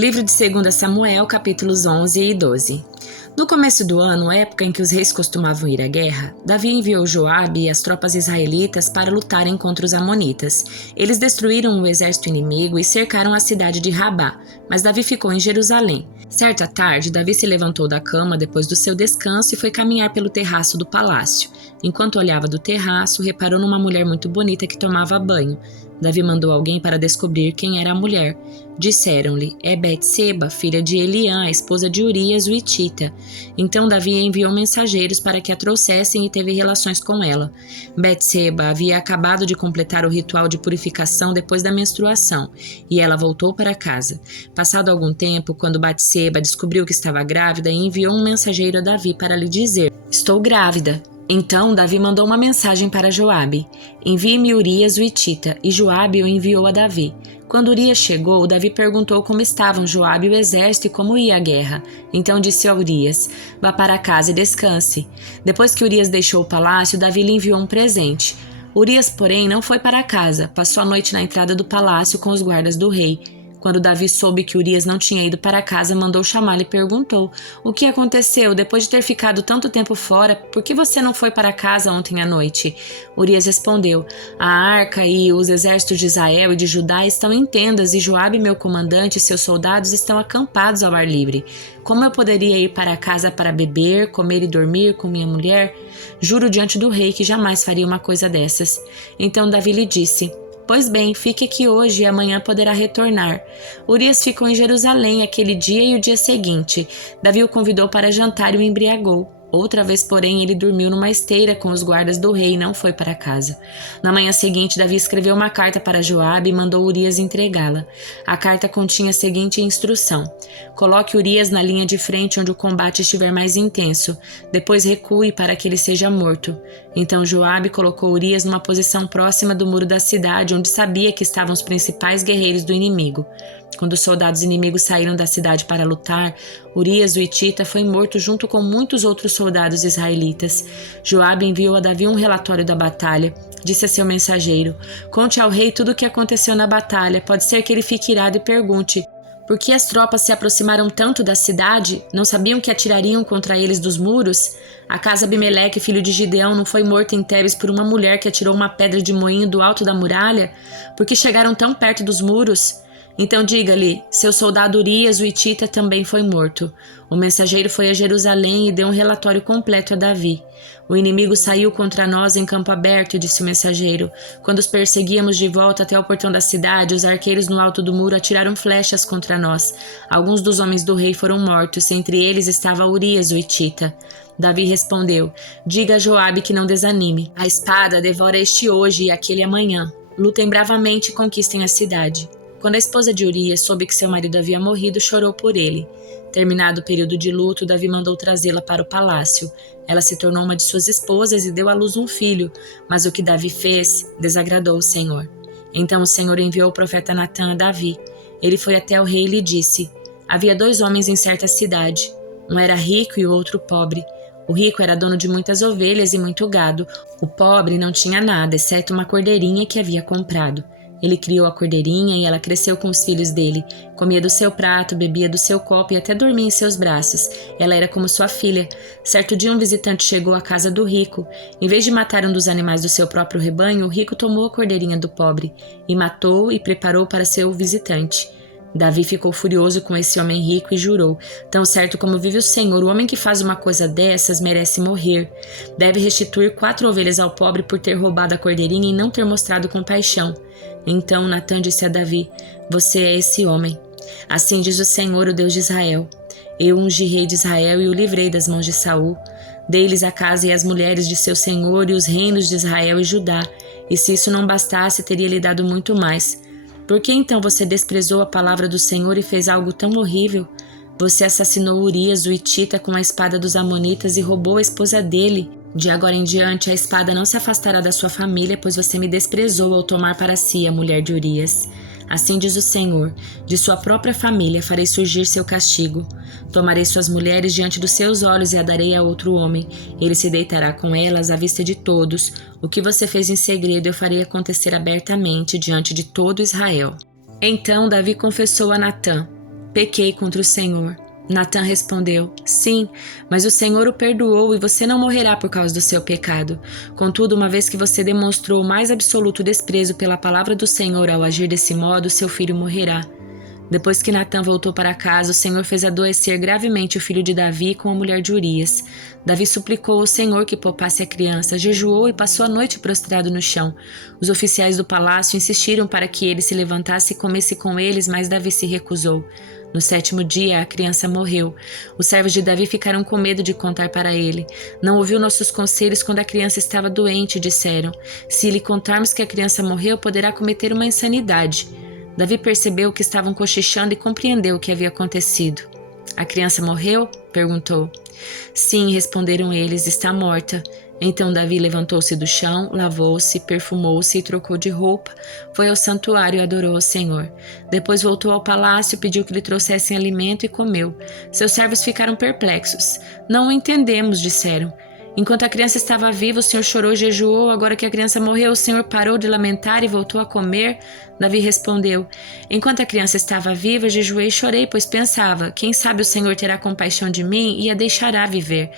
Livro de 2 Samuel, capítulos 11 e 12. No começo do ano, época em que os reis costumavam ir à guerra, Davi enviou Joabe e as tropas israelitas para lutarem contra os amonitas. Eles destruíram o exército inimigo e cercaram a cidade de Rabá, mas Davi ficou em Jerusalém. Certa tarde, Davi se levantou da cama depois do seu descanso e foi caminhar pelo terraço do palácio. Enquanto olhava do terraço, reparou numa mulher muito bonita que tomava banho. Davi mandou alguém para descobrir quem era a mulher. Disseram-lhe: é Betseba, filha de Eliã, a esposa de Urias, o hitita. Então Davi enviou mensageiros para que a trouxessem e teve relações com ela. Betseba havia acabado de completar o ritual de purificação depois da menstruação, e ela voltou para casa. Passado algum tempo, quando Betseba descobriu que estava grávida, enviou um mensageiro a Davi para lhe dizer: estou grávida. Então Davi mandou uma mensagem para Joabe: envie-me Urias o hitita, e Joabe o enviou a Davi. Quando Urias chegou, Davi perguntou como estavam Joabe e o exército e como ia a guerra. Então disse a Urias: vá para casa e descanse. Depois que Urias deixou o palácio, Davi lhe enviou um presente. Urias, porém, não foi para casa, passou a noite na entrada do palácio com os guardas do rei. Quando Davi soube que Urias não tinha ido para casa, mandou chamá-lo e perguntou: o que aconteceu? Depois de ter ficado tanto tempo fora, por que você não foi para casa ontem à noite? Urias respondeu: a arca e os exércitos de Israel e de Judá estão em tendas, e Joabe, meu comandante, e seus soldados estão acampados ao ar livre. Como eu poderia ir para casa para beber, comer e dormir com minha mulher? Juro diante do rei que jamais faria uma coisa dessas. Então Davi lhe disse: pois bem, fique aqui hoje e amanhã poderá retornar. Urias ficou em Jerusalém aquele dia e o dia seguinte. Davi o convidou para jantar e o embriagou. Outra vez, porém, ele dormiu numa esteira com os guardas do rei e não foi para casa. Na manhã seguinte, Davi escreveu uma carta para Joabe e mandou Urias entregá-la. A carta continha a seguinte instrução: coloque Urias na linha de frente onde o combate estiver mais intenso. Depois recue para que ele seja morto. Então Joabe colocou Urias numa posição próxima do muro da cidade, onde sabia que estavam os principais guerreiros do inimigo. Quando os soldados inimigos saíram da cidade para lutar, Urias, o hitita, foi morto junto com muitos outros soldados israelitas. Joabe enviou a Davi um relatório da batalha. Disse a seu mensageiro: conte ao rei tudo o que aconteceu na batalha. Pode ser que ele fique irado e pergunte: por que as tropas se aproximaram tanto da cidade? Não sabiam que atirariam contra eles dos muros? Acaso Abimeleque, filho de Gideão, não foi morto em Tebes por uma mulher que atirou uma pedra de moinho do alto da muralha? Por que chegaram tão perto dos muros? Então diga-lhe: seu soldado Urias, o hitita, também foi morto. O mensageiro foi a Jerusalém e deu um relatório completo a Davi. O inimigo saiu contra nós em campo aberto, disse o mensageiro. Quando os perseguíamos de volta até o portão da cidade, os arqueiros no alto do muro atiraram flechas contra nós. Alguns dos homens do rei foram mortos, entre eles estava Urias, o hitita. Davi respondeu: diga a Joabe que não desanime. A espada devora este hoje e aquele amanhã. Lutem bravamente e conquistem a cidade. Quando a esposa de Urias soube que seu marido havia morrido, chorou por ele. Terminado o período de luto, Davi mandou trazê-la para o palácio. Ela se tornou uma de suas esposas e deu à luz um filho, mas o que Davi fez desagradou o Senhor. Então o Senhor enviou o profeta Natã a Davi. Ele foi até o rei e lhe disse: havia 2 homens em certa cidade. Um era rico e o outro pobre. O rico era dono de muitas ovelhas e muito gado. O pobre não tinha nada, exceto uma cordeirinha que havia comprado. Ele criou a cordeirinha e ela cresceu com os filhos dele. Comia do seu prato, bebia do seu copo e até dormia em seus braços. Ela era como sua filha. Certo dia um visitante chegou à casa do rico. Em vez de matar um dos animais do seu próprio rebanho, o rico tomou a cordeirinha do pobre e matou e preparou para seu visitante. Davi ficou furioso com esse homem rico e jurou: tão certo como vive o Senhor, o homem que faz uma coisa dessas merece morrer. Deve restituir 4 ovelhas ao pobre por ter roubado a cordeirinha e não ter mostrado compaixão. Então Natã disse a Davi: você é esse homem. Assim diz o Senhor, o Deus de Israel: eu ungi rei de Israel e o livrei das mãos de Saul. Dei-lhes a casa e as mulheres de seu senhor e os reinos de Israel e Judá. E se isso não bastasse, teria lhe dado muito mais. Por que então você desprezou a palavra do Senhor e fez algo tão horrível? Você assassinou Urias, o hitita, com a espada dos amonitas e roubou a esposa dele. De agora em diante, a espada não se afastará da sua família, pois você me desprezou ao tomar para si a mulher de Urias. Assim diz o Senhor: de sua própria família farei surgir seu castigo. Tomarei suas mulheres diante dos seus olhos e a darei a outro homem. Ele se deitará com elas à vista de todos. O que você fez em segredo eu farei acontecer abertamente diante de todo Israel. Então Davi confessou a Natã: pequei contra o Senhor. Natã respondeu: sim, mas o Senhor o perdoou e você não morrerá por causa do seu pecado. Contudo, uma vez que você demonstrou o mais absoluto desprezo pela palavra do Senhor ao agir desse modo, seu filho morrerá. Depois que Natã voltou para casa, o Senhor fez adoecer gravemente o filho de Davi com a mulher de Urias. Davi suplicou ao Senhor que poupasse a criança, jejuou e passou a noite prostrado no chão. Os oficiais do palácio insistiram para que ele se levantasse e comesse com eles, mas Davi se recusou. No 7º dia, a criança morreu. Os servos de Davi ficaram com medo de contar para ele. Não ouviu nossos conselhos quando a criança estava doente, disseram. Se lhe contarmos que a criança morreu, poderá cometer uma insanidade. Davi percebeu que estavam cochichando e compreendeu o que havia acontecido. A criança morreu? Perguntou. Sim, responderam eles, está morta. Então Davi levantou-se do chão, lavou-se, perfumou-se e trocou de roupa. Foi ao santuário e adorou ao Senhor. Depois voltou ao palácio, pediu que lhe trouxessem alimento e comeu. Seus servos ficaram perplexos. Não o entendemos, disseram. Enquanto a criança estava viva, o Senhor chorou e jejuou. Agora que a criança morreu, o Senhor parou de lamentar e voltou a comer. Davi respondeu: enquanto a criança estava viva, jejuei e chorei, pois pensava: quem sabe o Senhor terá compaixão de mim e a deixará viver.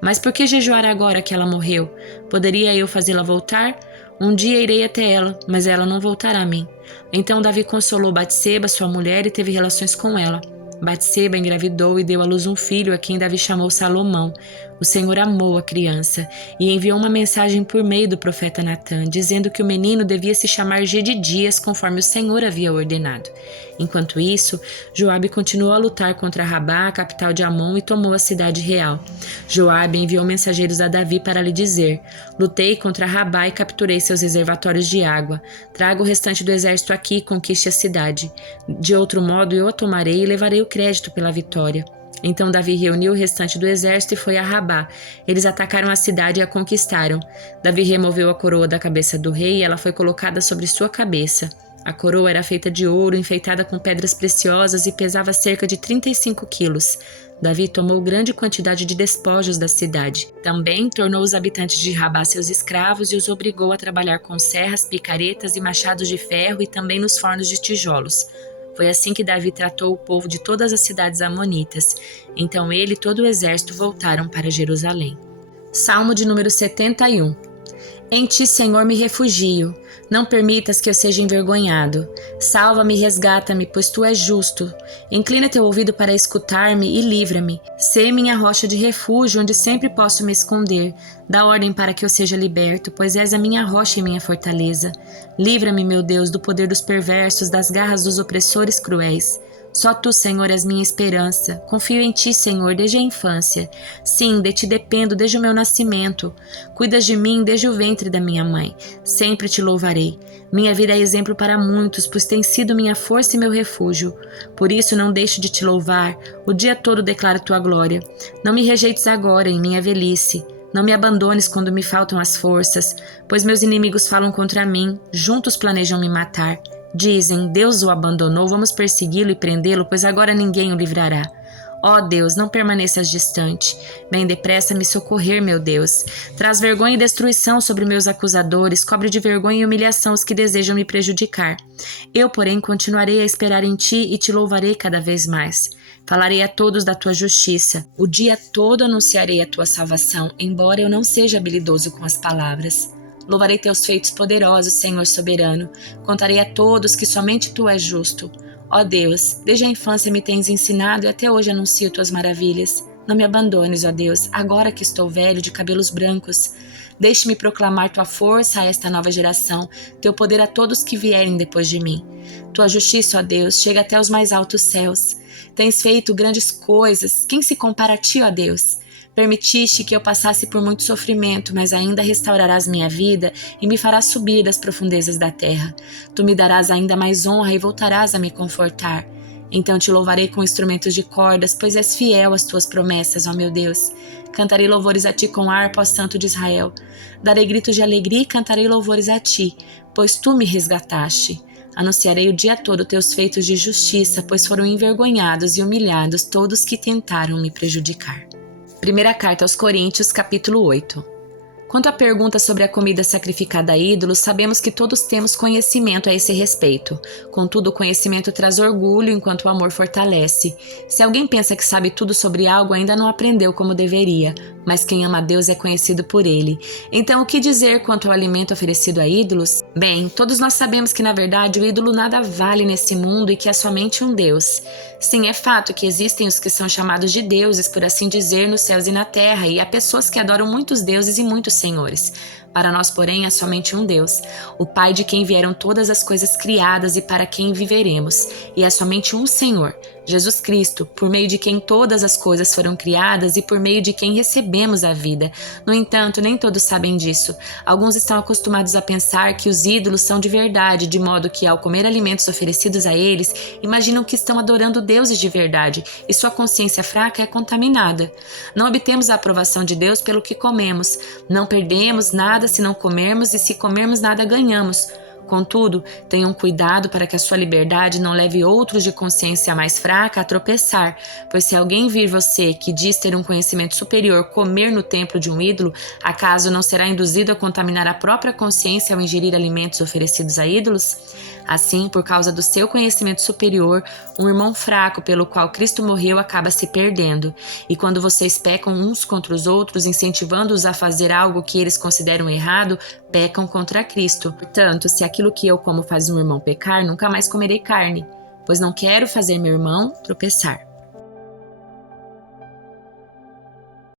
Mas por que jejuar agora que ela morreu? Poderia eu fazê-la voltar? Um dia irei até ela, mas ela não voltará a mim. Então Davi consolou Batseba, sua mulher, e teve relações com ela. Batseba engravidou e deu à luz um filho, a quem Davi chamou Salomão. O Senhor amou a criança e enviou uma mensagem por meio do profeta Natã, dizendo que o menino devia se chamar Gedidias, conforme o Senhor havia ordenado. Enquanto isso, Joabe continuou a lutar contra Rabá, a capital de Amon, e tomou a cidade real. Joabe enviou mensageiros a Davi para lhe dizer: lutei contra Rabá e capturei seus reservatórios de água. Traga o restante do exército aqui e conquiste a cidade. De outro modo, eu a tomarei e levarei o crédito pela vitória. Então Davi reuniu o restante do exército e foi a Rabá. Eles atacaram a cidade e a conquistaram. Davi removeu a coroa da cabeça do rei e ela foi colocada sobre sua cabeça. A coroa era feita de ouro, enfeitada com pedras preciosas e pesava cerca de 35 quilos. Davi tomou grande quantidade de despojos da cidade. Também tornou os habitantes de Rabá seus escravos e os obrigou a trabalhar com serras, picaretas e machados de ferro e também nos fornos de tijolos. Foi assim que Davi tratou o povo de todas as cidades amonitas. Então ele e todo o exército voltaram para Jerusalém. Salmo de número 71. Em ti, Senhor, me refugio. Não permitas que eu seja envergonhado. Salva-me e resgata-me, pois tu és justo. Inclina teu ouvido para escutar-me e livra-me. Sê minha rocha de refúgio, onde sempre posso me esconder. Dá ordem para que eu seja liberto, pois és a minha rocha e minha fortaleza. Livra-me, meu Deus, do poder dos perversos, das garras dos opressores cruéis. Só tu, Senhor, és minha esperança. Confio em ti, Senhor, desde a infância. Sim, de ti dependo desde o meu nascimento. Cuidas de mim desde o ventre da minha mãe. Sempre te louvarei. Minha vida é exemplo para muitos, pois tens sido minha força e meu refúgio. Por isso não deixo de te louvar. O dia todo declaro tua glória. Não me rejeites agora, em minha velhice. Não me abandones quando me faltam as forças, pois meus inimigos falam contra mim, juntos planejam me matar. Dizem: Deus o abandonou, vamos persegui-lo e prendê-lo, pois agora ninguém o livrará. Ó Deus, não permaneças distante. Bem depressa me socorrer, meu Deus. Traz vergonha e destruição sobre meus acusadores, cobre de vergonha e humilhação os que desejam me prejudicar. Eu, porém, continuarei a esperar em ti e te louvarei cada vez mais. Falarei a todos da tua justiça. O dia todo anunciarei a tua salvação, embora eu não seja habilidoso com as palavras. Louvarei teus feitos poderosos, Senhor soberano. Contarei a todos que somente tu és justo. Ó Deus, desde a infância me tens ensinado e até hoje anuncio tuas maravilhas. Não me abandones, ó Deus, agora que estou velho, de cabelos brancos. Deixe-me proclamar tua força a esta nova geração, teu poder a todos que vierem depois de mim. Tua justiça, ó Deus, chega até os mais altos céus. Tens feito grandes coisas. Quem se compara a ti, ó Deus? Permitiste que eu passasse por muito sofrimento, mas ainda restaurarás minha vida e me farás subir das profundezas da terra. Tu me darás ainda mais honra e voltarás a me confortar. Então te louvarei com instrumentos de cordas, pois és fiel às tuas promessas, ó meu Deus. Cantarei louvores a ti com harpa, ó Santo de Israel. Darei gritos de alegria e cantarei louvores a ti, pois tu me resgataste. Anunciarei o dia todo teus feitos de justiça, pois foram envergonhados e humilhados todos que tentaram me prejudicar. Primeira carta aos Coríntios, capítulo 8. Quanto à pergunta sobre a comida sacrificada a ídolos, sabemos que todos temos conhecimento a esse respeito. Contudo, o conhecimento traz orgulho, enquanto o amor fortalece. Se alguém pensa que sabe tudo sobre algo, ainda não aprendeu como deveria, mas quem ama a Deus é conhecido por Ele. Então, o que dizer quanto ao alimento oferecido a ídolos? Bem, todos nós sabemos que, na verdade, o ídolo nada vale nesse mundo e que é somente um Deus. Sim, é fato que existem os que são chamados de deuses, por assim dizer, nos céus e na terra, e há pessoas que adoram muitos deuses e muitos senhores. Para nós, porém, é somente um Deus, o Pai de quem vieram todas as coisas criadas e para quem viveremos, e é somente um Senhor, Jesus Cristo, por meio de quem todas as coisas foram criadas e por meio de quem recebemos a vida. No entanto, nem todos sabem disso. Alguns estão acostumados a pensar que os ídolos são de verdade, de modo que, ao comer alimentos oferecidos a eles, imaginam que estão adorando deuses de verdade, e sua consciência fraca é contaminada. Não obtemos a aprovação de Deus pelo que comemos, não perdemos nada se não comermos, e se comermos nada ganhamos. Contudo, tenham cuidado para que a sua liberdade não leve outros de consciência mais fraca a tropeçar, pois se alguém vir você, que diz ter um conhecimento superior, comer no templo de um ídolo, acaso não será induzido a contaminar a própria consciência ao ingerir alimentos oferecidos a ídolos? Assim, por causa do seu conhecimento superior, um irmão fraco pelo qual Cristo morreu acaba se perdendo. E quando vocês pecam uns contra os outros, incentivando-os a fazer algo que eles consideram errado, pecam contra Cristo. Portanto, se aquilo que eu como faz um irmão pecar, nunca mais comerei carne, pois não quero fazer meu irmão tropeçar.